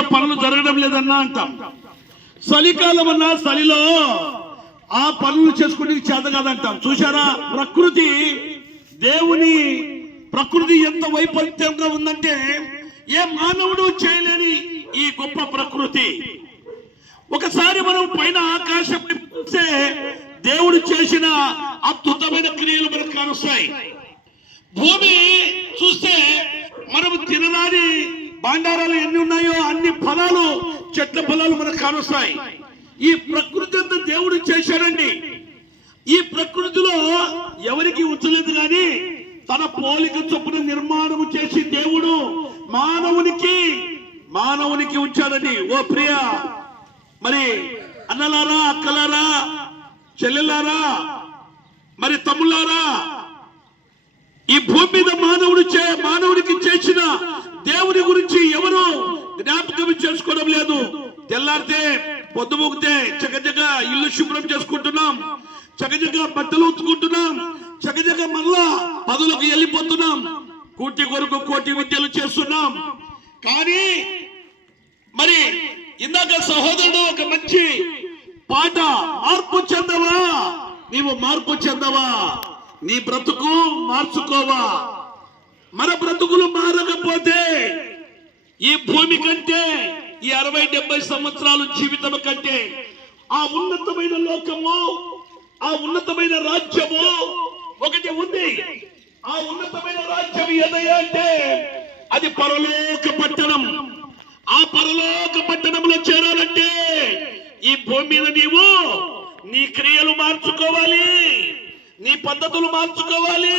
పనులు జరగడం లేదన్నా అంటాం. చలికాలం అన్నా చలిలో ఆ పనులు చేసుకునే చేత కాదంటాం. చూసారా ప్రకృతి దేవుని ప్రకృతి ఎంత వైపరీత్యంగా ఉందంటే ఏ మానవుడు చేయలేని ఈ గొప్ప ప్రకృతి. ఒకసారి మనం పైన ఆకాశం చూస్తే దేవుడు చేసిన అద్భుతమైన క్రియలు మనకు కానొస్తాయి. భూమి చూస్తే మనం తినరాని భాండారాలు ఎన్ని ఉన్నాయో అన్ని ఫలాలు చెట్ల ఫలాలు మనకు కానొస్తాయి. ఈ ప్రకృతి అంతా దేవుడు చేశాడండి. ఈ ప్రకృతిలో ఎవరికి ఉంచలేదు కానీ తన పోలిక చొప్పున నిర్మాణం చేసి దేవుడు మానవునికి మానవునికి ఉంచాడని ఓ ప్రియ మరి అన్నలారా అక్కలారా చెల్లెలారా మరి తమ్ములారా ఈ భూమి మీద మానవుడు చే మానవుడికి చేసిన దేవుని గురించి ఎవరు జ్ఞాపకం చేసుకోవడం లేదు. తెల్లారితే పొద్దుమొగితే చకచక ఇల్లు శుభ్రం చేసుకుంటున్నాం. చకచక బట్టలు ఉత్తుకుంటున్నాం చకచక మళ్ళా పదులకు వెళ్ళిపోతున్నాం. కూటి కొరకు కోటి విద్యలు చేస్తున్నాం. కానీ మరి ఇందాక సహోదరుడు ఒక మంచి పాట మార్పు చెందవా? నీవు మార్పు చెందవా? నీ బ్రతుకు మార్చుకోవా? మన బ్రతుకులు మారకపోతే ఈ భూమి కంటే ఈ అరవై డెబ్బై సంవత్సరాలు జీవితం కంటే ఆ ఉన్నతమైన లోకము ఆ ఉన్నతమైన రాజ్యము ఒకటి ఉంది. ఆ ఉన్నతమైన రాజ్యం ఏదయ్యా అంటే అది పరలోక పట్టణం. ఆ పరలోక పట్టణంలో చేరాలంటే ఈ భూమి మీద నీవు నీ క్రియలు మార్చుకోవాలి నీ పద్ధతులు మార్చుకోవాలి.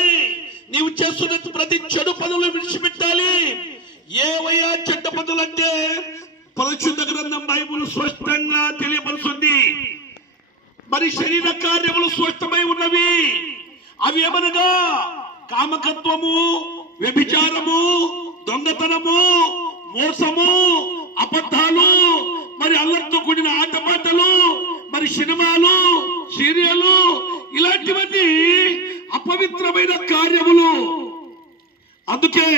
నీవు చేస్తున్న ప్రతి చెడు పనులు విడిచిపెట్టాలి. ఏవయ్యా చెడ్డ పనులు అంటే పరిశుద్ధ గ్రంథం బైబుల్ స్పష్టంగా తెలియపరుస్తుంది. మరి శరీర కార్యములు స్పష్టమై ఉన్నవి. అవి ఏమనగా? కామకత్వము వ్యభిచారము దొంగతనము మోసము అబద్ధాలు మరి అల్లరితో కూడిన ఆటపాటలు మరి సినిమాలు సీరియలు ఇలాంటివన్నీ అపవిత్రమైన అందుకే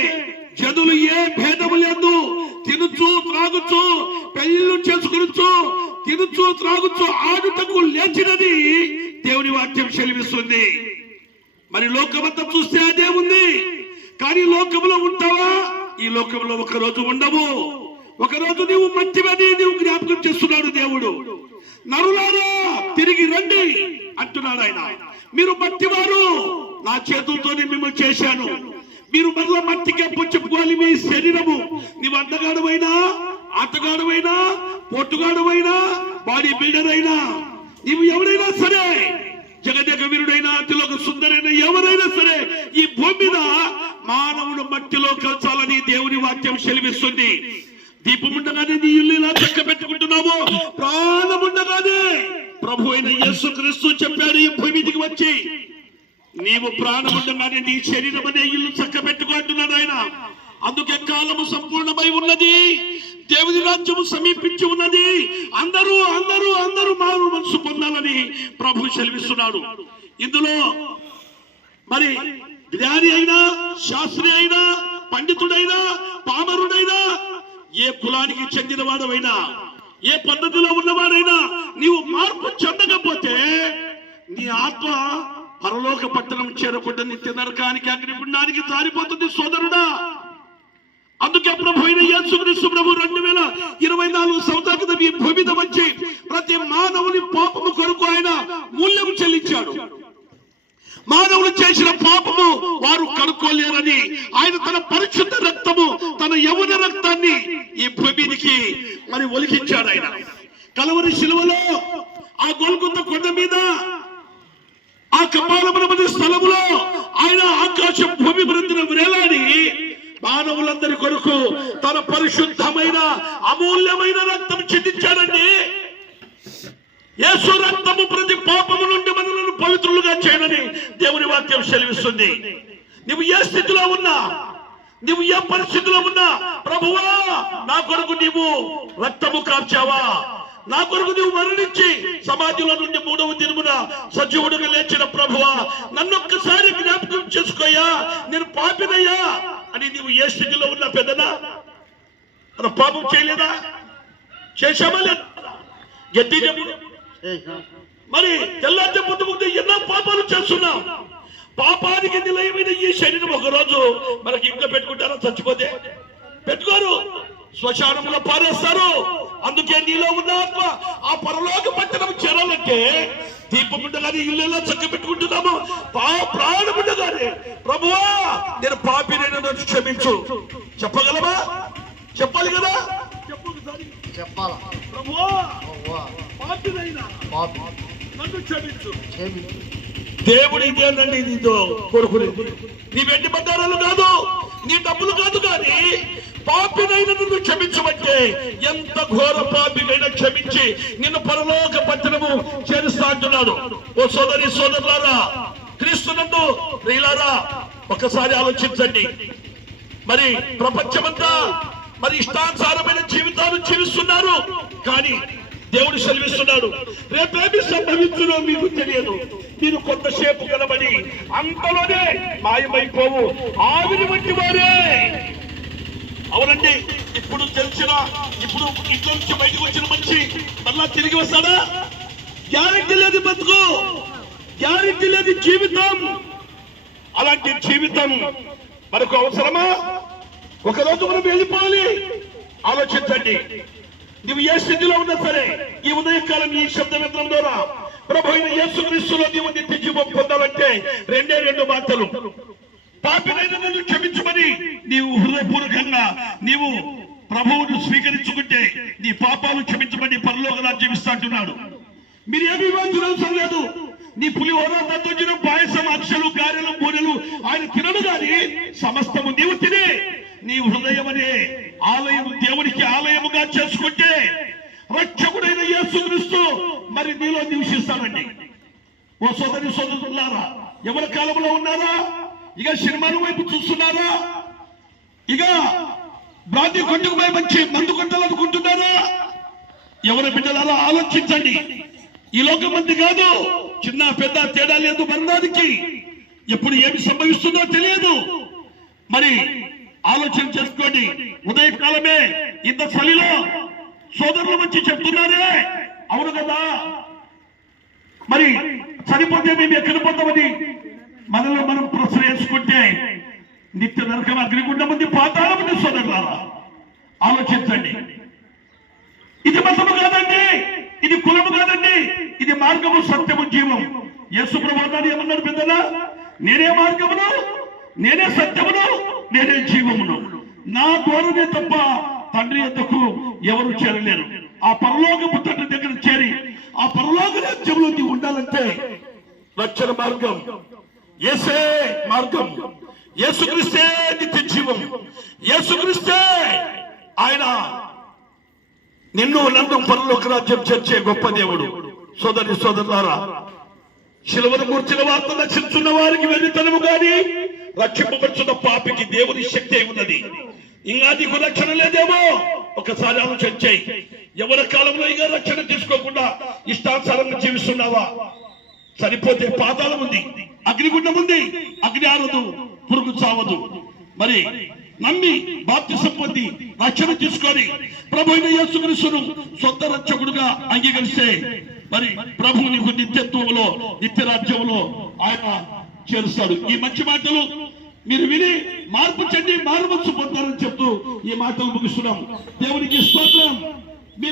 జనులు ఏ భేదము లేదు తినుచు త్రాగుచు పెళ్ళిళ్ళు చేసుకునుచు తినుచు త్రాగుచు ఆడుటకు లేచినది దేవుని వాక్యం చెలివిస్తుంది మరి లోకమంతా చూస్తే అదే ఉంది. కానీ లోకంలో ఉంటావా? ఈ లోకంలో ఒక రోజు ఉండవు. ఒక రోజు నీవు మంచివని నీవు జ్ఞాపకం చేస్తున్నాడు దేవుడు. నరులారా తిరిగి రండి అంటున్నాడు ఆయన. మీరు మట్టివారు నా చేతులతోనే మిమ్మల్ని చేశాను. మీరు మరలా మట్టికే పుచ్చుకోవాలి మీ శరీరము నీవు అందగాడమైనా ఆటగాడమైనా పొట్టుగాడమైనా బాడీ బిల్డర్ అయినా నీవు ఎవరైనా సరే జగదగ వీరుడైనా అతిలోక సుందరైన ఎవరైనా సరే ఈ భూమి మీద మానవుడు మట్టిలో కలచాలని దేవుని వాక్యం సెలవిస్తుంది. దీపం ఉండగానే నీ ఇల్లు ఇలా చక్క పెట్టుకుంటున్నాము ప్రాణం ఉండగానే ప్రభు అయిన యేసు క్రీస్తు చెప్పాడు ఈ భూమి వచ్చి నీవు ప్రాణం ఉండగానే నీ శరీరం అనే ఇల్లు చక్క పెట్టుకుంటున్నాడు ఆయన. అందుకే కాలము సంపూర్ణమై ఉన్నది. దేవుని రాజ్యము సమీపించి ఉన్నది. అందరూ అందరూ అందరూ మారు మనసు పొందాలని ప్రభు సెలవిస్తున్నాడు. ఇందులో మరి జ్ఞాని అయినా శాస్త్రి అయినా పండితుడైనా పామరుడైనా ఏ కులానికి చెందినవాడవైనా ఏ పద్ధతిలో ఉన్నవాడైనా నీవు మార్పు చెందకపోతే నీ ఆత్మ పరలోక పట్టణం చేరకుండా నిత్య నరకానికి అగ్నిగుండానికి జారిపోతుంది సోదరుడా. అందుకే ప్రభుత్వ యేసుక్రీస్తు ప్రభు రెండు వేల ఇరవై నాలుగు సంవత్సరాల క్రితం ఈ భూమి వచ్చి ప్రతి మానవుని పాపము కొరకు ఆయన మూల్యం చెల్లించాడు. మానవులు చేసిన పాపము వారు కనుక్కోలేరని ఆయన తన పరిశుద్ధ రక్తము తన యవన రక్తాన్ని ఈ భూమికి మరి ఒలికించాడు ఆయన. కలవరి శిలువలో ఆ గోల్కొండ కొండ మీద ఆ కపాలమునమని స్థలములో ఆయన ఆకాశం భూమి బృందిన వేలాడి మానవులందరి కొరకు తన పరిశుద్ధమైన అమూల్యమైన రక్తం చెందించాడండి. యేసు రక్తము ప్రతి పాపము నుండి మనలను పవిత్రులుగా చేయనని దేవుని వాక్యం సెలవిస్తుంది. నువ్వు ఏ స్థితిలో ఉన్నా నువ్వు ఏ పరిస్థితిలో ఉన్నా ప్రభువా నా కొరకు నీవు రక్తము కార్చావా నా కొరకు నువ్వు మరణించి సమాధిలో నుండి మూడవ దినమున సజీవుడుగా లేచిన ప్రభువా నన్ను ఒక్కసారి జ్ఞాపకం చేసుకోయా నేను పాపినయ్యా అని నీవు ఏ స్థితిలో ఉన్నా పెద్దనా? మన పాపం చేయలేదా? చేశామా లేదా? గట్టి మరి తెల్లారి ముందు ముందు ఎన్నో పాపాలు చేస్తున్నాం. పాపానికి నిలయమైన ఈ శరీరం ఒకరోజు మనకి ఇంట్లో పెట్టుకుంటారా? చచ్చిపోతే. పెట్టుకోరు. శ్మశానంలో పారేస్తారు. అందుకే నీలో ఉన్న ఆత్మ ఆ పరలోక పట్టణం చేరాలంటే దీపం ఉండగానే ఇల్లు చక్క పెట్టుకుంటున్నాము ప్రాణం ఉండగానే ప్రభువా నేను పాపి నేను క్షమించు. చెప్పగలవా? చెప్పాలి కదా. చెప్పాలా? ప్రభువా పాపినైనా పాపి. నన్ను క్షమించు. క్షమించు. దేవుడు ఇదేనండి నీతో కోరుకునేది నీ వెండి బంగారాలు కాదు నీ డబ్బులు కాదు కానీ పాపినైన నిన్ను క్షమించమంటే ఎంత ఘోర పాపినైనా క్షమించి నిన్ను పరలోక పట్టణము చేరుస్తా అంటున్నాడు. ఓ సోదరి సోదరులారా క్రీస్తునందు ప్రియులారా ఒకసారి ఆలోచించండి. మరి ప్రపంచమంతా మరి ఇష్టానుసారమైన జీవితాలు జీవిస్తున్నారు. కానీ దేవుడు సెలవిస్తున్నాడు. రేపేమి సంభవించునో మీకు తెలియదు. మీరు కొంతసేపు కలబడి అంతలోనే మాయమైపోవు. ఆవిరి వంటి వారే. అవునండి ఇప్పుడు తెలిసిన ఇప్పుడు ఇంట్లో నుంచి బయటకు వచ్చిన మనిషి మళ్ళా తిరిగి వస్తాడా? గ్యారెంటీ లేదు బతుకు. గ్యారెంటీ లేదు జీవితం. అలాంటి జీవితం మనకు అవసరమా? ఒకరోజు మనం వెళ్ళిపోవాలి. ఆలోచించండి. నువ్వు ఏ స్థితిలో ఉన్నా సరే ఈ ఉదయకాలం ఈ శబ్దమిత్రం ద్వారా ప్రభు అయిన యేసుక్రీస్తులో నీవు నిత్య జీవం పొందాలంటే రెండే రెండు మాటలు. పాపినైన నన్ను క్షమించమని నీవు హృదయపూర్వకంగా నీవు ప్రభువును స్వీకరించుకుంటే నీ పాపాలు క్షమించమని పరలోక రాజ్యం మీరు ఏమి అవసరం లేదు. నీ పులిహోర దద్దోజనం పాయసం అక్షలు గారెలు బూరెలు ఆయన తినడు గాని సమస్తము నీవు తినే. నీ హృదయం అనే ఆలయం దేవునికి ఆలయముగా చేసుకుంటే రక్షకుడైన యేసుక్రీస్తు మరి నీలో నివసిస్తానండి ఓ సోదరి సోదరులారా ఎవరి కాలంలో ఉన్నారా? ఇక సినిమాను వైపు చూస్తున్నారా? ఇక బ్రాంతి కొట్టుకు మంచి మందు కొట్టాలనుకుంటున్నారా ఎవరి బిడ్డలారా ఆలోచించండి. ఈ లోకం మంది కాదు. చిన్న పెద్ద తేడా లేదు మరణానికి. ఎప్పుడు ఏమి సంభవిస్తుందో తెలియదు. మరి ఆలోచన చేసుకోండి. ఉదయకాలమే ఇంత చలిలో సోదరులు వచ్చి చెప్తున్నారే? అవును కదా. మరి చనిపోతే మేము ఎక్కడ పోతామని? మనలో మనం ప్రశ్న నిత్య నరకం అగ్నిగుండం ఉంది పాతాళం ఉంది సోదరులారా. ఆలోచించండి. ఇది మతము కాదండి ఇది కులము కాదండి ఇది మార్గము సత్యము జీవం యేసు ప్రభుత్వాన్ని ఏమన్నాడు పెద్దలా? నేనే మార్గమును నేనే సత్యమును నేనే జీవమును. నా ద్వారానే తప్ప తండ్రి యొద్దకు ఎవరు చేరలేరు. ఆ పరలోకపు తండ్రి దగ్గర చేరి ఆ పరలోక రాజ్యంలోకి ఉండాలంటే రక్షణ మార్గం ఏసే మార్గం. యేసుక్రీస్తే నిత్య జీవం. యేసుక్రీస్తే ఆయన నిన్ను నన్ను పరలోక రాజ్యం చేర్చే గొప్ప దేవుడు. సోదరి సోదరులారా శిలువను కూర్చిన వార్త రక్షించున్న వారికి వెళ్ళితనము గాని రక్షింపబడుచున్న పాపికి దేవుని శక్తి అయి ఉన్నది. ఇంకా నీకు రక్షణ లేదేమో? ఒకసారి ఆలోచన చేయి. ఎవరి కాలంలో ఇంకా రక్షణ తీసుకోకుండా ఇష్టానుసారంగా జీవిస్తున్నావా? సరిపోతే పాతాళం ఉంది అగ్నిగుండం ఉంది. అగ్ని ఆరదు పురుగు చావదు. మరి నమ్మి బాప్తి సంపత్తి రక్షణ తీసుకొని ప్రభు యేసుక్రీస్తును సొంత రక్షకుడుగా అంగీకరిస్తే మరి ప్రభు నీకు నిత్యత్వంలో నిత్య రాజ్యంలో ఆయన చేరుస్తాడు. ఈ మంచి మాటలు మీరు విని మార్పు చెంది మారుమచ్చు పొందారని చెప్తూ ఈ మాటలు ముగిస్తున్నాం. దేవునికి స్తోత్రం. మీ